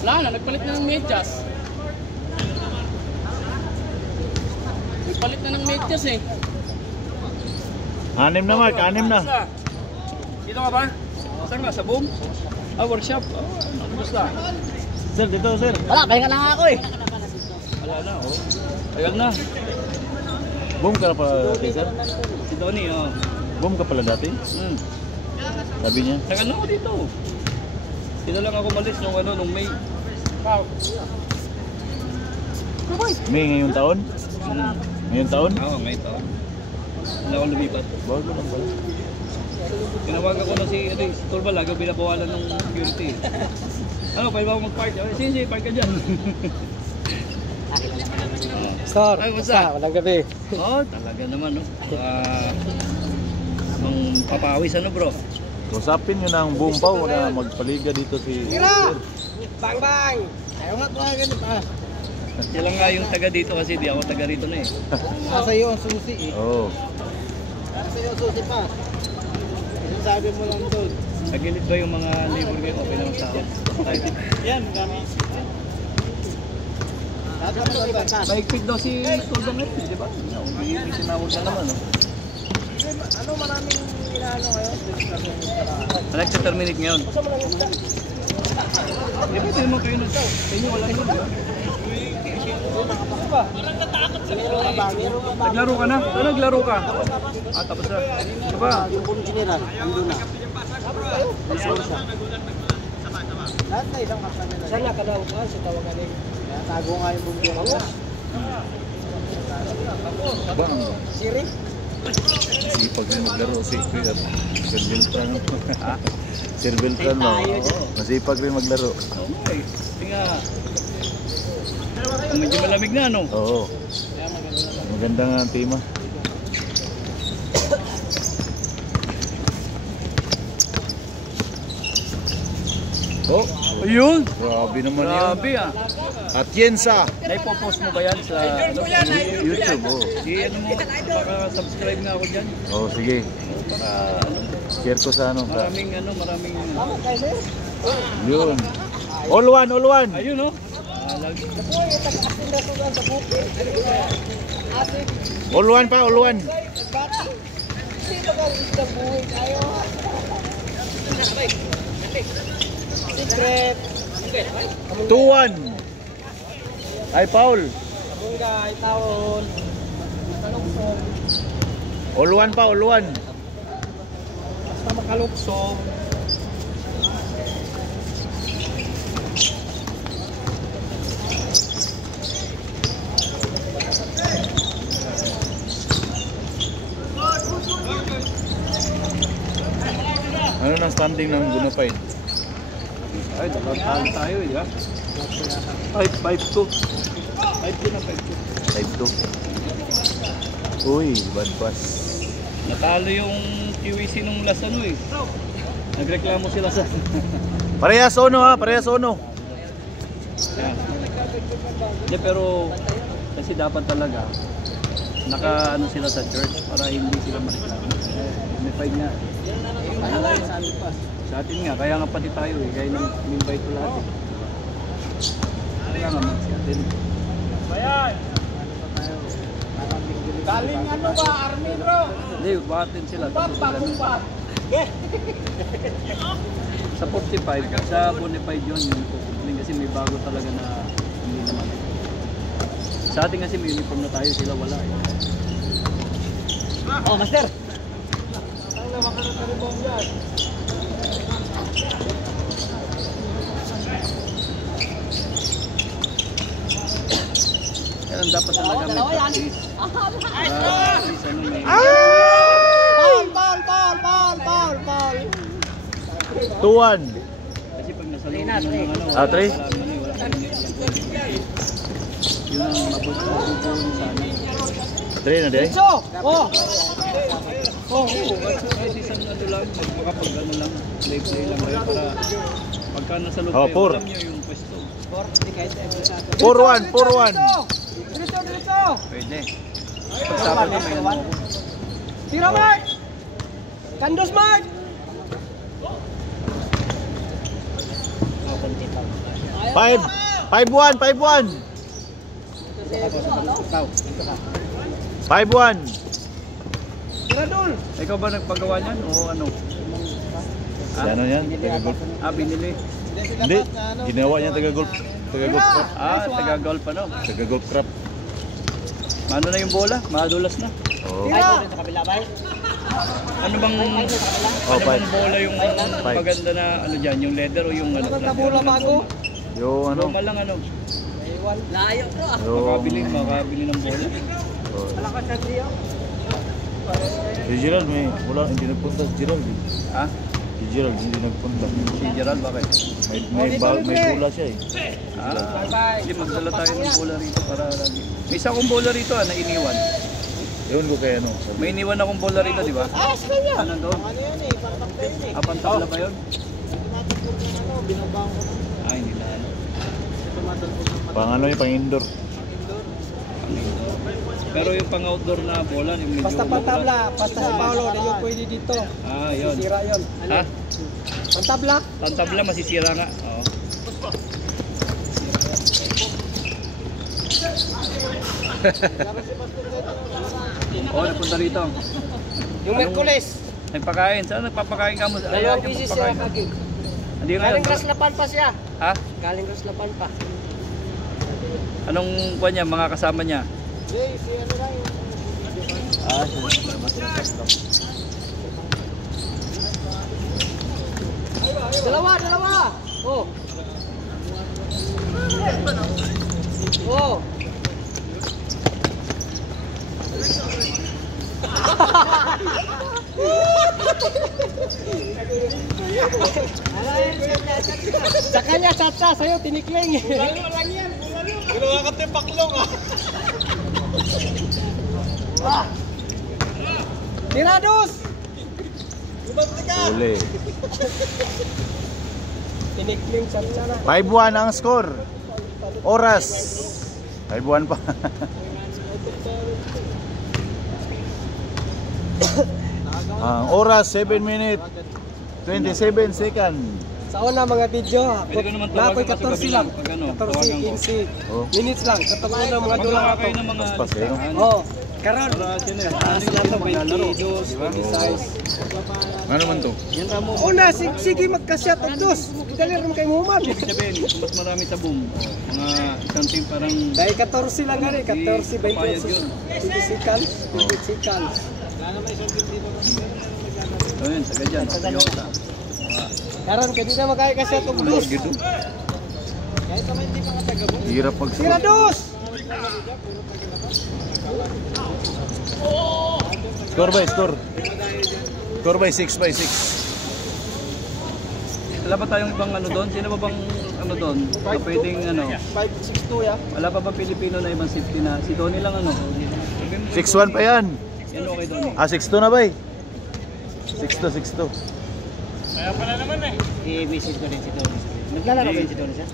Wala na, nagpalit na ng medyas. Nagpalit na ng medyas eh. 6 na Mark, 6 na. Dito ka ba? Saan ka? Sa boom? Ah, workshop. Gusto. Sir, dito sir. Wala, pahinga lang ako eh. Wala na, oh. Tagal na. Boom ka na pala dati sir? Si Tony, oh. Boom ka pala dati? Sabi niya. Tagal na ako dito. Dito lang ako malis nung ano, nung May. Wow. May ngayong taon? Ngayong taon? Oo, may taon. Wala akong lumipat. Bago lang pala. Tinawagan ko na si Turba, lagi binabawalan ng security. Ano, pwede ba ako mag-park? Sige, park ka dyan. Sir, Ay, basta. walang gabi. Oo, talaga naman, no? Mang papawis, ano bro? Usapin nyo na ang boom pa na magpaliga dito si sir. Bang bang! Ayaw nga ito ganito ah. Yan lang nga yung taga dito kasi di ako taga rito na eh. Nasa iyo ang susi eh. Oo. Nasa iyo ang susi pa. Sabi mo lang doon. Nagilid ba yung mga labor ngayon? Okay lang sa ako. Yan, kami. Maigpit daw si Turba ngayon, di ba? May sinawag na naman, no? Ano maraming inaano ngayon? Alexa, terminate ngayon. Di ba, di naman kayo na sa inyo, wala naman, di ba? Naglaro ka na? Ano naglaro ka? Ah, tapos na. Ano ba? Yung punong general, nandun na. Lahat na isang kapanya na. Saan nakadaw ka? Sa tawagan eh. Tago nga yung punong general. Bang. Siri? Sipag na maglaro si Sir Beltran. Sir Beltran mo. Masipag rin maglaro. Okay. Tinga. Medyo malamig na, no? Oo. Maganda nga ang tema. Oh, Ayun! grabe naman yan. Grabe ah. Atienza. Naipopost mo ba yan sa YouTube, oh. Di ano mo, baka subscribe na ako dyan. Oh, sige. Para ano, Share ko sa ano. maraming Yun. All one, all one. ayun no? Lagi. All one pa, all one. Secret. 2-1. Ay, Paul. Bunggay, taon. All one pa, all one. Basta makaluksong. Ano na standing ng Gunapay? Ay, nakatalo tayo eh, ha? 5-5-2. 5-2 na 5-2. 5-2. Uy, bad pass. Natalo yung QEC nung last ano eh. Nagreklamo sila sa... Parehas ono ha, parehas ono. Yan. Hindi, pero kasi dapat talaga naka ano sila sa church para hindi sila mareklamo. May fight nga. Sa atin nga, kaya nga pati tayo eh, kaya nang-invite ko lahat eh. Kaya nga sa atin. Bayan! Galing ano ba, army bro? Hindi, bahatin sila. Bumbat! Sa 45, sa Bonifide yun, yung kukumpling kasi may bago talaga na hindi naman. Sa atin kasi may uniform na tayo, sila wala eh. Oh, master! Ang naman ka na rin yan. Kaya dapat talaga may practice. Paul! 2-1. Kasi pag nasa loob ng ano, Ah, 3? yun ang mabubuo sa amin. 3 na din. So! Oh! Kahit isang ano lang, makapag ano lang, play lang kayo para pagka nasa loob Oh, kayo, four. alam nyo yung pwesto. 4-1, 4-1. Dito! Pwede. Pagsabi na may ano. Tira Mark! Kandos Mark! 5-1, 5-1. 5-1. Tiradol! Ikaw ba nagpagawa niyan o ano? Ano yan? Taga-golf. Binili. Hindi, ginawa niya taga-golf. Taga-golf crap. Taga-golf ano? Taga-golf crap. Ano na yung bola? Madulas na. Oo. Tira! Sa kabila ba? Ano bang Five. bola yung maganda na ano diyan, yung leather o yung ano? Maganda bola bago. Yung ano? Normal lang ano. Layo ko ah. Makabili ng bola. Malakas sa Rio. Si Gerald hindi nagpunta si Gerald. Ha? Si Gerald hindi nagpunta. Si Gerald bakit? May bola siya eh. Hindi magdala tayo ng bola rito para lagi. May isa akong bola rito na iniwan. Ewan ko kay ano. May iniwan akong bola rito, di ba? Sa kanya. Ano doon? Ano yun eh, pangkapta yun eh. Pantabla ba yun? Binabang ko na. Hindi na ano. Pang ano yung pang indoor. Pero yung pang-outdoor na bola, yung medyo... Basta pantabla, basta si Paolo, na yung pwede dito. Yun. Sira yun. Ha? Pantabla? Pantabla, masisira nga. Oo. Napunta rito. Yung Merkules. Nagpakain. Saan nagpapakain ka mo? Dalawang busy siya kagig. Hindi nga. Galing Raslapan pa siya. Ha? Galing Raslapan pa. Anong kuha niya? Mga kasama niya? Si ano lang yung... Dalawa! Oh! Oh! Sa kanya, Chacha, sa'yo, tinikling. Bulalo lang yan, bulalo. Ginawa ka timpaklong ah. Tirados! Uli. Tinikling, Chacha na. 5-1 ang score. Oras. 5-1 pa. Ang oras 7 minutes 27 second. Sa una mga video, Pwede ko naman na ako'y tawagan 14 lang. pag ano, 14, tawagan ko. 15 minutes lang. Katong una mga dola Magkaka ako. kayo ng mga Paspas, eh, no? listahan. Oh, karon. Para sino eh, Taas lang to, 22, 26. Ano man to? Yan ramo. Una, sige magkasyat og dos. Dali rin kay Muhammad. Ibig sabihin, kung mas marami sa boom. Mga isang team parang... Dahil 14 lang gani, 14, Papayag 20 yun. seconds, 20 seconds. Ayun, taga dyan. Toyota. Karon kay di na makakasyat og dos. Hirap pag Sira dos. Score by score. Score by 6 by 6. Wala pa tayong ibang ano doon? Sino ba bang ano doon? Na pwedeng ano? 562 ya. Wala pa ba Pilipino na ibang safety na? Si Tony lang ano? 6-1 pa yan. Yan okay Tony. 6-2 na ba eh? 6-2. Kaya pala naman eh. I-visit ko rin si Tony. Naglalaro ba si Tony siya?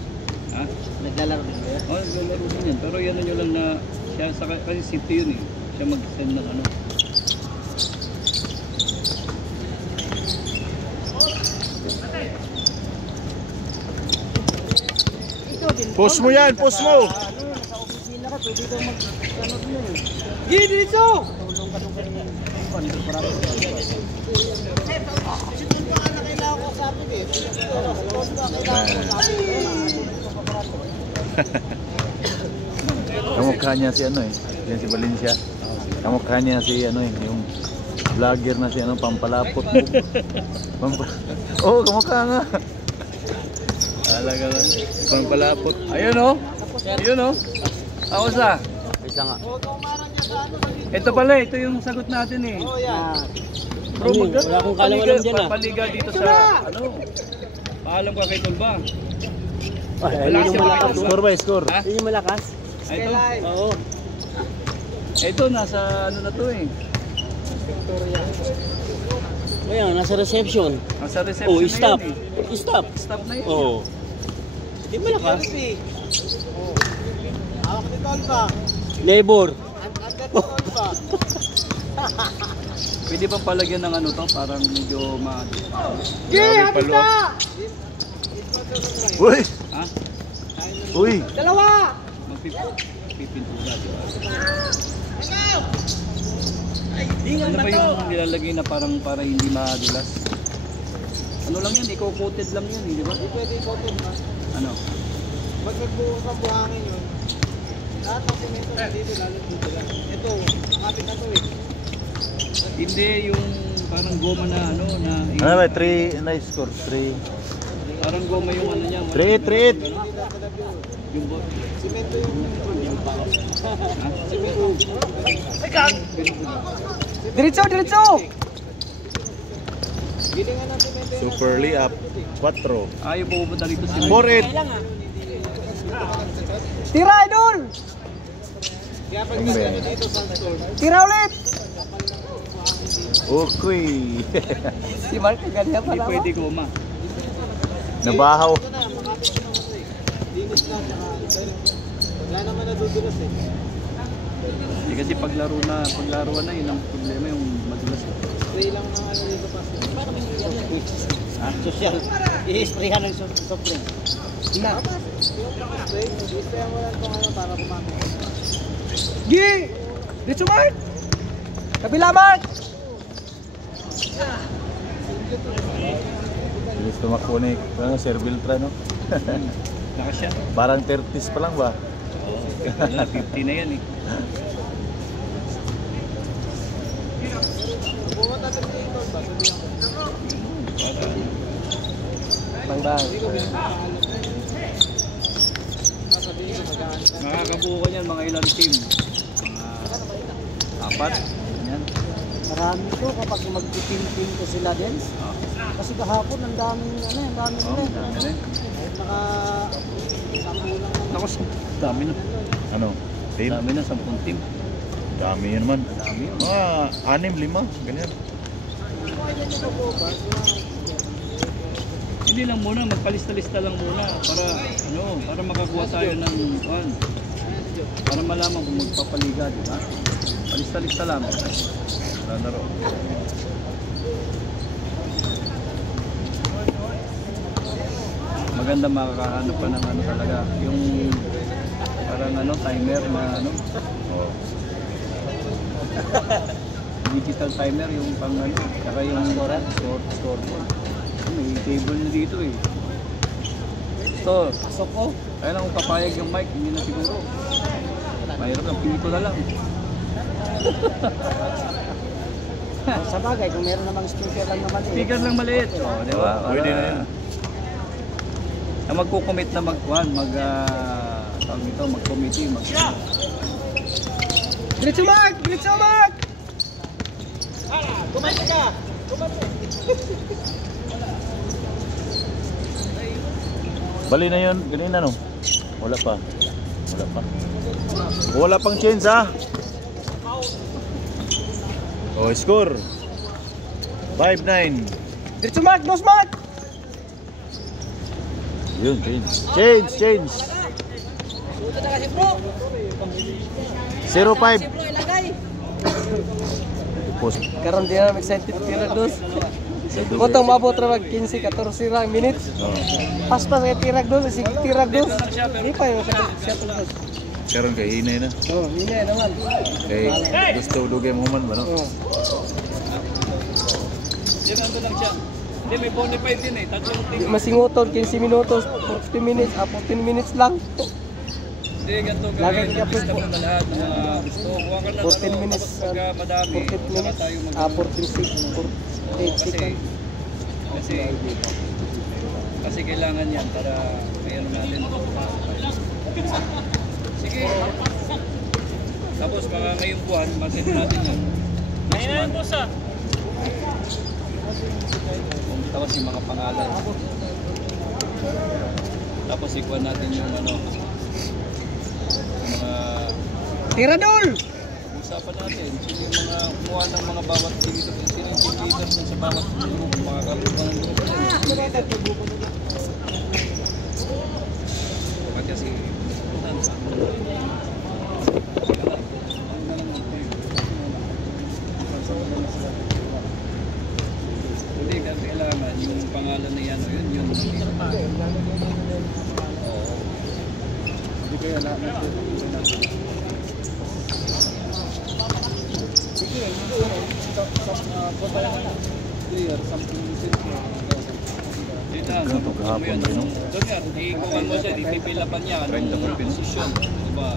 Ha? Naglalaro din ba? Naglalaro din yan. Pero yan nyo lang na siya, kasi safety yun eh. Siya mag-send ng ano. Post mo yan, post mo. Sa opisina ka, pwede kang mag-tanod mo eh. Gidritso! Tulong ka nung kanya. Kamukha niya si ano eh. Yan si Valencia. Kamukha niya si ano eh. Yung vlogger na si ano, Pampalapot. Oh, kamukha nga. Talaga lang. Pampalapot. Ayun o. Ayun o. Ako sa. Isa nga. Ito pala, ito yung sagot natin eh. Oh, yan. Bro, Wala akong kalawalan dyan ah. Paliga dito sa ano. Paalam ka kay Tolba. Ayun yung malakas. Score by score. Ha? Yun yung malakas. Ito. Oo. Ito nasa ano na to eh. Ayan, nasa reception. Nasa reception Oh, na stop. yun eh. Stop. Stop na yun. Oo. Di malakas. Hawak ni Tolba. Labor. Pwede bang palagyan ng ano to? Parang medyo Grabe palo. Uy! Ha? Uy! Dalawa! Magpipintura, di ba? Ano ba yung nilalagay na parang para hindi madulas? Ano lang yan, iko-coated lang yan, di ba? Hindi pwede i-coated na. Ano? Pag nagbuhos ang buhangin yun, lahat ng semento na dito lalo dito lang. Ito, kapit na to eh. Hindi yung parang goma na ano na Ano ba? 3 na score. 3. parang goma yung ano niya. 3-8. Hindi na talab yun. Yung Semento yung ha? Diretso, diretso! Gilingan ng semento yun. Super up. 4. Ayaw pupunta dito si 4-8. Tira, idol! Kaya pag Ang nagano ben. dito sa store, Tira ulit! Okay. Si Mark, ganyan Hindi pala. pwede goma. Nabahaw. ito na, makapit naman ito eh. Linis lang, saka wala naman nadudulas eh. Hindi kasi paglaruan na yun ang problema yung madulas. Spray lang ng ano dito pa. Ha? Social. I-sprayhan ng soft drink. Na. Spray, i-spray mo lang itong ano para kumami. Gi! Dito Mark! Kabila Mark! Bilis tumakbo ni Sir Viltra, no? Nakasya. Parang 30s pa lang ba? Oo. 50 na yan eh. Buwan natin sa ito ba? Sabihan ko. Para Bangbang. Hindi ko pinapakalat. Sabihin ko mag-aan. makakabuo ko niyan mga ilang team. Mga 4. Yan. Marami to kapag magpipin-pin ko sila din. Kasi kahapon ang daming ano, ang daming Oh, ano. dami na. Kahit naka 10 lang naman. Nakos, dami na. Ano? Team? Dami na, 10 team. Dami yun man. Dami yun. Mga 6-5. Ganyan. Hindi lang muna, magpalista-lista lang muna para makakuha tayo ng para malaman kung magpapaliga, di ba? Palista-lista lang. Laro. Maganda makakaano pa ng ano talaga, yung parang timer na Oh. digital timer yung pang saka yung scoreboard. May table na dito eh. So, Pasok ko. kaya lang kung papayag yung mic, hindi na siguro. Mahirap lang, pili ko na lang. Sa bagay, kung meron namang speaker lang naman eh. Speaker lang maliit. Oh, di ba? Pwede na yun. Na magko-commit na tawag dito, mag-committee, Diretso Mark! Diretso Mark! Kumain ka! Bali na yun. Ganina, no? Wala pa. Wala pa. Wala pang change, ha? Oh, score. 5-9. Diretso Mark! Dos Mark! Yun, change. Change. 0-5. Post. Karon di na excited tira dos. Kotong mabot ra mag 15-14 ra minutes. Oh. Pas-pas kay tirag dos, sige tirag dos. Di pa yung siya dos. Karon kay hinay na. Oh, yun naman. Kay gusto dugay mo man ba, no? Oh. Yan ando lang siya. Hindi, may bonify din eh. Tatlong team. Masinguton 15 minutos, 40 minutes, 14 minutes lang. Hindi, ganito Lagay gawin. ka Lista po. mo na lahat ng mga gusto. Kuha ka na 14 minutes, tapos pagka madami, 40 saka minutes, tayo 46, 48 seconds. kasi kailangan yan para mayroon natin. Sige. Tapos mga ngayong buwan, mag-end natin yan. Ngayon po sa. Tapos yung mga pangalan. Tapos ikuha natin yung mga Tiradol! usapan natin. Sino yung mga kumuha ng mga bawat team dito. Sino yung team leaders na sa bawat grupo. Mga kalupang grupo. Kasi hindi, kailangan yung pangalan na yan, yun. Oo. kaya na nagtutuloy na. Sige, punta na. Clear, something simple. Dito, Ganito kahapon din, no? doon nga, ikuhan mo siya, ipipilapan niya. Anong posisyon? Diba?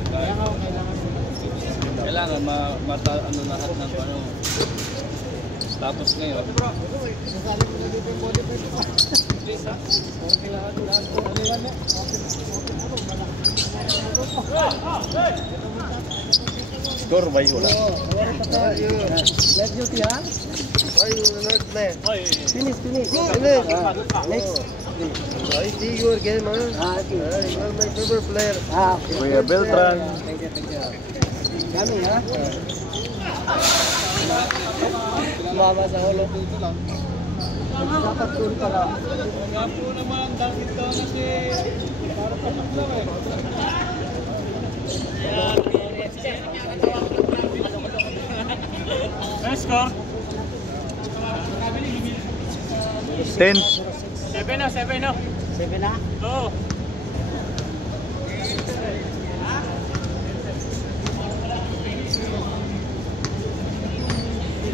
Kailangan ano lahat ng ano. Tapos ngayon. Sasali mo na dito yung body part. Please, ha? Okay lahat. Ano yan, no? Score ba yun? Wala. Let duty, ha? Why you not play? Finish. Finish. Next. I see your game, huh? Okay. You are my favorite player. Okay. Kuya Beltran. Thank you. Kami, ha? Mama sa ulo. Dapat doon pala. Nga po naman, dahil ito kasi para sa maglaw eh. Nice score. 10. 7 na. 7 na? Oo.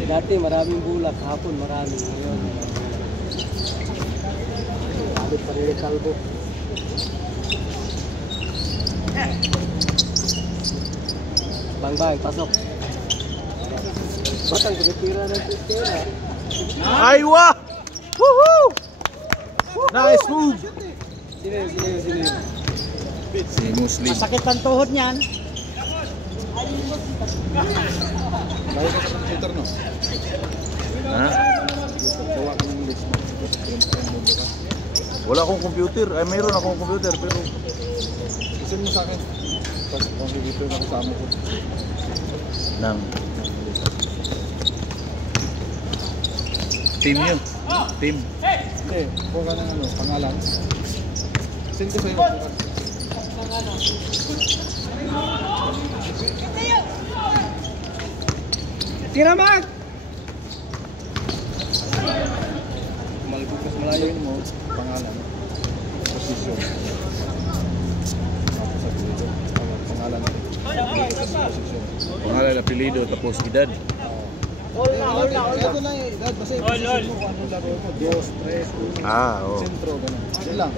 Dati maraming bulak, hapon maraming. Ngayon, sabi pa rin yung kalbo. Bang, pasok. Batang tumitira ng titira. Aywa! Woohoo! Nice move! Sino. Si Muslim. Masakit ang tuhod niyan. Ha? Wala akong computer. Ay, mayroon akong computer pero Isin mo sa akin. Tapos contributor na kasama ko. nang team yun. Team. Hindi, kuha ka ng pangalan. Send ko sa'yo. Tira, Mark! Malbukas malayoin mo, pangalan. Position. Tapos sa dito. Pangalan. Position. Pangalan, apelido, tapos edad. Ito na eh. Dad, basta i-position mo kung anong laro mo. 2, 3, 1. Ah, oo. Sentro, ganun. Yun lang.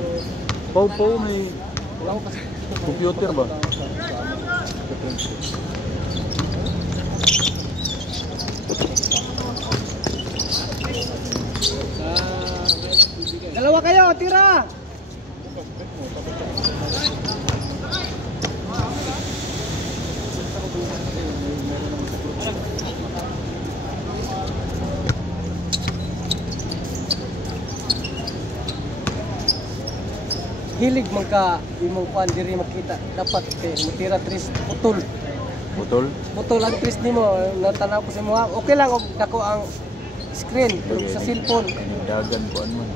Pau, may Wala ko kasi. computer ba? Dalawa kayo, tira! Hilig man ka imong kuan diri makita dapat matira tris putol. Putol? Ang tris nimo natanaw ko sa mga okay lang og dako ang screen pero sa cellphone. Dagan ko man.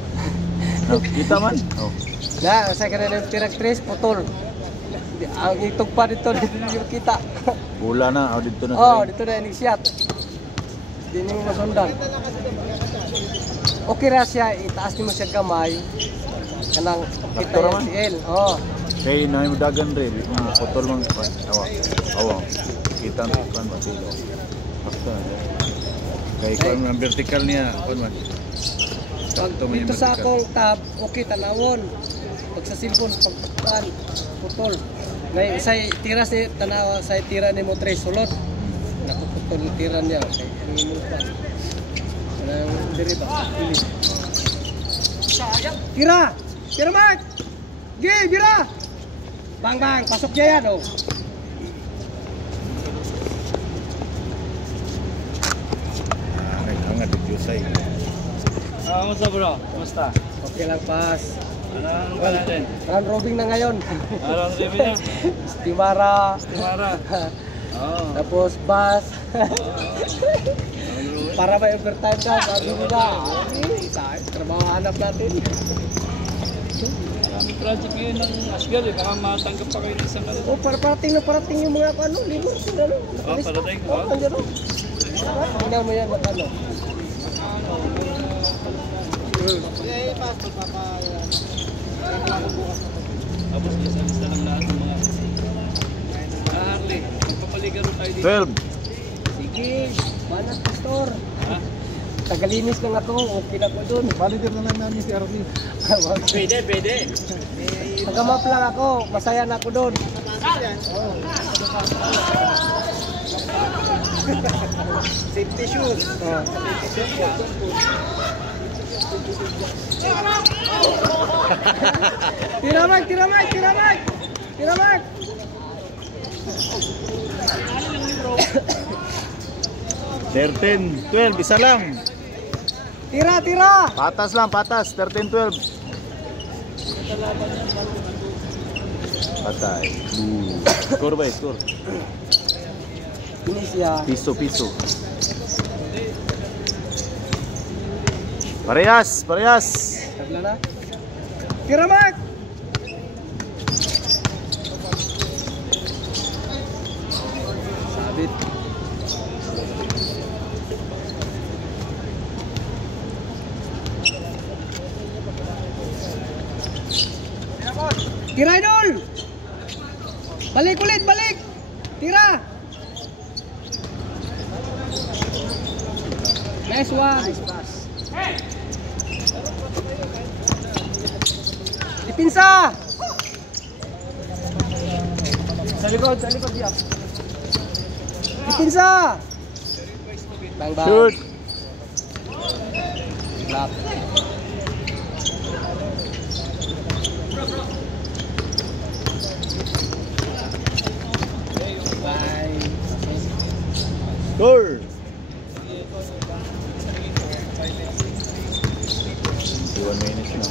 Kita man? Oh. Na sa kanang tira tris putol. Ang itog pa dito dito yung kita. Wala na, dito na Oh, sa dito na yung shot. Di nimo masundan. Okay ra siya itaas nimo siya gamay. Kanang kita Sakto yung CL. Oh. kay na yung dagan rin. Putol man. Awa. Kita mo kan ba sila. Basta. Kay kung ang vertical niya, kan man. Pag Sakto may dito sa vertical. akong tab, okay tanawon. Pag sa cellphone, pagkuhan, putol. May isa'y tira si tanawa sa tira ni mo tres sulod. Nakuputol yung tira niya. Okay, ang imo pa. Anong diri ba? Pili. Tira! Tira, Mark! Gi, bira! Bang, pasok niya yan, oh. Kailangan dito sa Kamusta bro? Kamusta? Okay lang, pass. Ano ba natin? Round robin na ngayon. Around review niya? Timara. Timara. Oo. Tapos bus. Para may overtime daw, sabi nila. Ay, trabaho hanap natin. Marami project ngayon ng Asgal eh. Baka matanggap pa kayo ng isang ano. Oh, parating yung mga ano, limos yung ano. parating, Oh, nandiyan oh. Tingnan mo yan, ano. Sige, passport, papa. Tapos isa-isa lang lahat ng mga 12. Sige, manat pastor. Tagalinis lang ako, okay na ko dun. Manager na lang namin si Arlie. Pwede. Tagamap lang ako, masaya na ako dun. Safety shoes. Tira Mark! 13, 12, isa lang. Tira! Patas lang, patas. 13, 12. Patay. Score ba? Score. Finish ya. Piso. Parehas. Tagla na. Tira Mark! Sabit. Tira Idol! Balik ulit! Tira! Nice one! Dipinsa! Sa likod dia. Dipinsa! Bang. Shoot. Block. Bye. Score. 1 minutes na.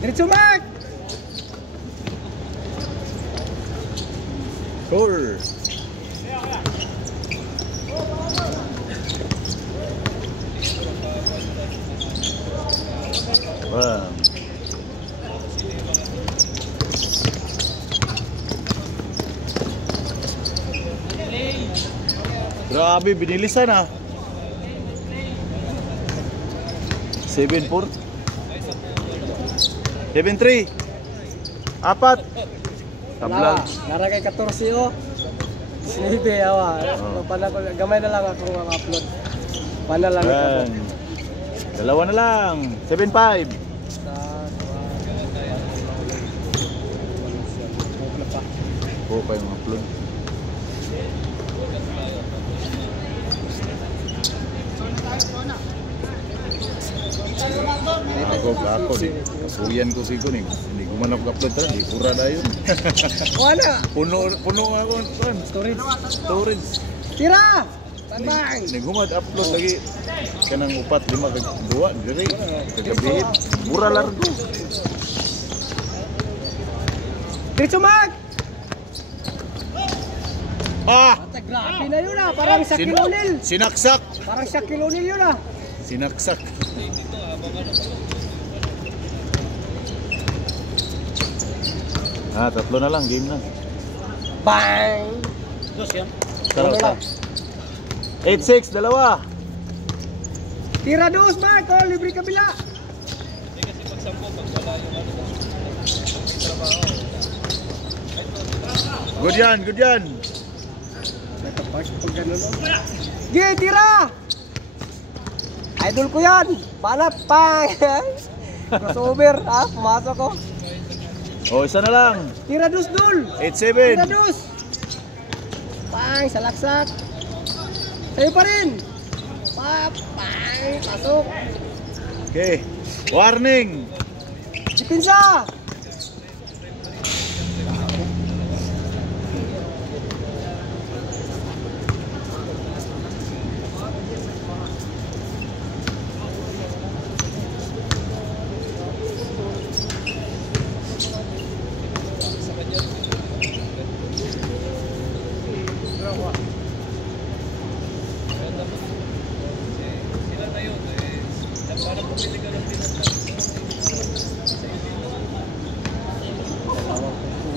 Diretso Mark! Score. Wow. Grabe, binilisan ah. 7-4. 7-3. 4. Tablag. Nara kay 14 o. Sinibi awa. Oh. Gamay na lang ako upload. Pana lang Yan. ako. Dalawa na lang. 7-5. Po pa yung upload. Ako di. Kasuyan ko sigo ni. Hindi ko man upload tara, di pura na yun. Wala. Puno ako kan. Storage. Tira! Tandang! Ni gumad upload lagi kanang 4 5 kag 2 diri. Kagabi. Mura largo. Diretso Mark! Ah! Grabe na yun ah. Parang Shaquille O'Neal. Sinaksak. Parang Shaquille O'Neal yun ah. Sinaksak. Tatlo na lang, game na. Bang! Tara, lang. 8-6, dalawa. Tira dos Mark! Oh, libre kabila. Good yan. Nakapark pag gano'n no? Gi, tira! Idol ko yan! Banat, pang! Crossover, ha? Pumasok ko. Oh, isa na lang. Tira dos dul! 8-7. Tira dos! Pang, salaksak! Sa'yo pa rin! Pang! Pasok! Okay. Warning. Dipinsa!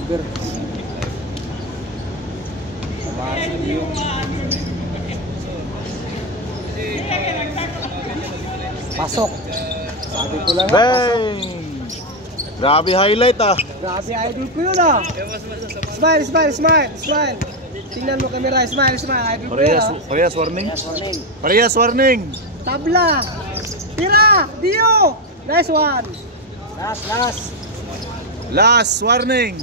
Uber. Pasok. Sabi ko lang pasok. Bang. Grabe highlight ah. Grabe, idol ko yun ah. Smile, smile, smile, smile. Tingnan mo camera, smile, smile. Idol ko yun ah. Parehas warning. Parehas warning. Tabla. Tira, Dio. Nice one. Last. Last warning.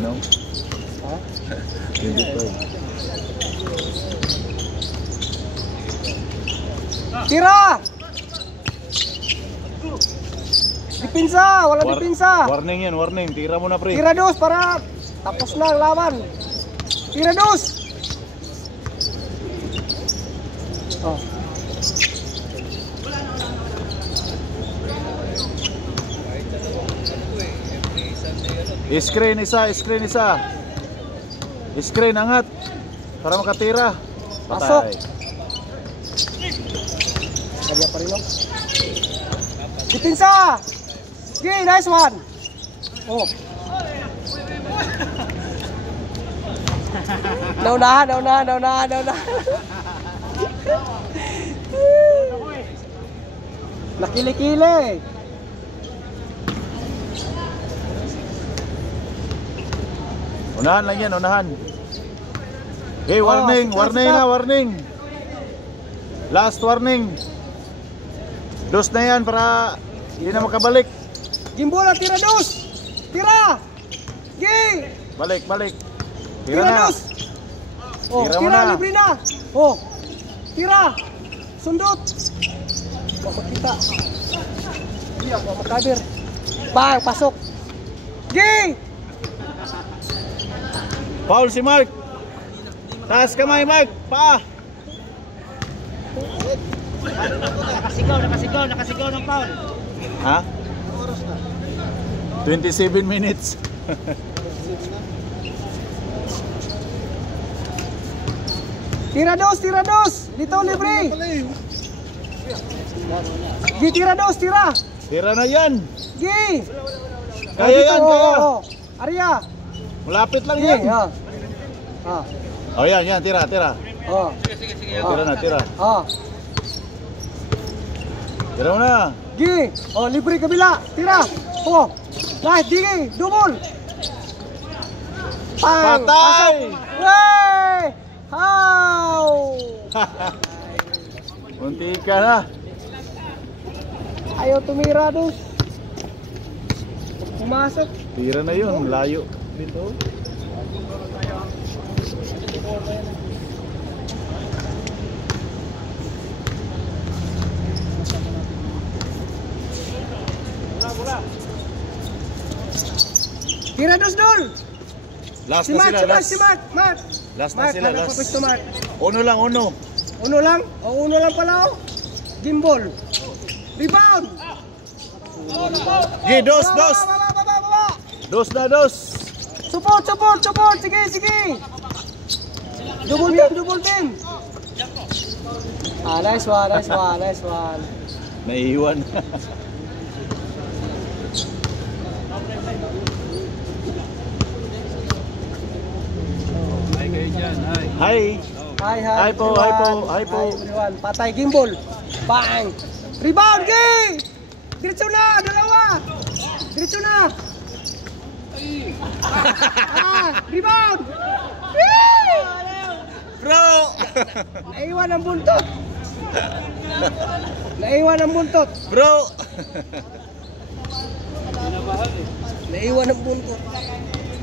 Now? Ha? 25. Tira! Dipinsa! Wala dipinsa! Warning yan, warning. Tira mo na, pre. Tira dos para tapos na ang laban. Tira dos! Oh. Screen isa. Screen angat. Para makatira. Pasok. Patay. Kanya pa rin no? Dipinsa! Okay, nice one! Oh. Naunahan. Nakili-kili. Unahan lang yan, unahan. Okay, warning, stop. warning. Last warning. Dos na yan para hindi na makabalik. Gimbola, tira dos! Tira! Ging! Balik. Tira Tira na. dos! Oh, Tira mo tira, na. libre na! Oh! Tira! Sundot! Huwag makita. Huwag makabir. Bang! Pasok! Ging! Foul si Mark. Taas kamay, Mark. Pa. Nakasigaw ng foul. Ha? 27 minutes. Tira dos! Dito, libre! Gi, tira dos, tira! Tira na yan. Gi! Kaya yan, kaya. Oh. Arya! Malapit lang Gi! yan. Oh, yan, tira. oh, Tira. oh. Tira mo na. Gi! Oh, libre kabila! Tira! Oh! Nice, Gi! Double! Pang! Patay! Wey! How! Munti ka na. Ayaw tumira dos. Pumasok. Tira na yun, layo. Dito. Tira dos, Dol! Last Si na Mark, sila, last. si Mark! Last na sila, Mark, last. pwesto, Mark. Uno lang. Uno lang? O, uno lang pala, oh. Gimbal. Rebound! Gi, dos. Baba! Dos na, dos. Support! Sige! Double team! Ah, nice one. Naiiwan. Hi kayo dyan, hi. Hi. Hi, Hi po. everyone. Patay, gimbal. Bang! Rebound, Gi! Diretso na, dalawa! Diretso na! Rebound! Whee! Bro. Naiwan ang buntot. Bro. Naiwan ang buntot.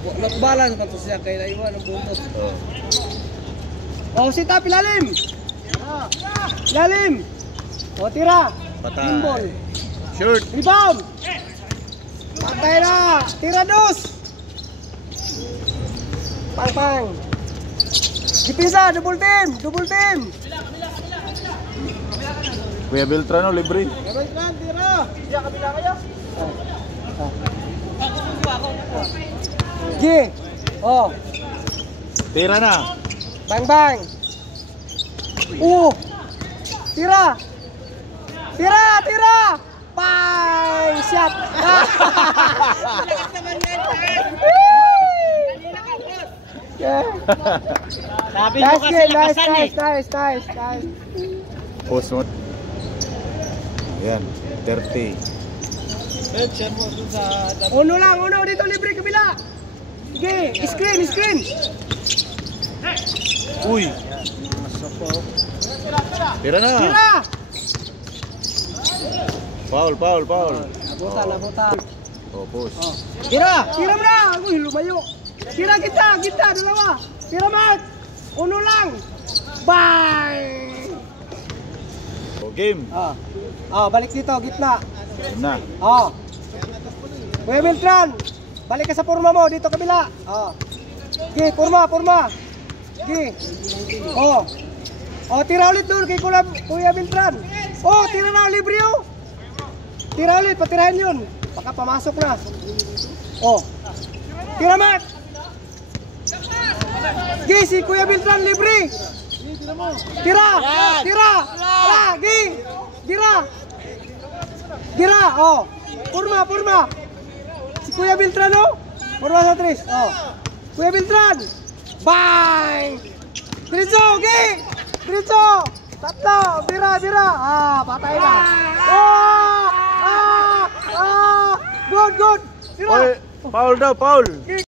Not balance pa to siya kay naiwan ang buntot. Oh, sit up, ilalim. O, tira. Patay. Gimbal. Shoot. Rebound. Patay na. Tira dos. Pang. Dipisa, double team. Kuya Beltrano, libre. Beltran, tira. Diya, kabila kayo. Gi. Oh, Tira na. bang. Tira. Bang. shot. Sabi mo kasi nakasan eh. Nice. Post mo. Ayan, 30. Share mo dun sa... Uno lang, dito libre kabila. Sige, screen. Uy! Tira na! Tira! Foul. Nabutan. Oh, post. Tira mo na. Uy, lumayo. Tira kita, dalawa. Tira, Mark. Uno lang. Bang! Oh, game. Balik dito, gitna. Game na. Kuya Beltran, balik ka sa forma mo, dito kabila. Gi, forma. Gi. Tira ulit doon kay Kuya Beltran. Tira na, libre oh. Tira ulit, patirahin yun. Baka pamasok na. Tira, Mark. Gi, si Kuya Beltran libre. Tira. Gi. Gira. Forma. Si Kuya Beltran forma sa 3. Kuya Beltran. Bang! Diretso, Gi. Tatlo, bira. Patay na. Good. Tira. Oy, foul daw.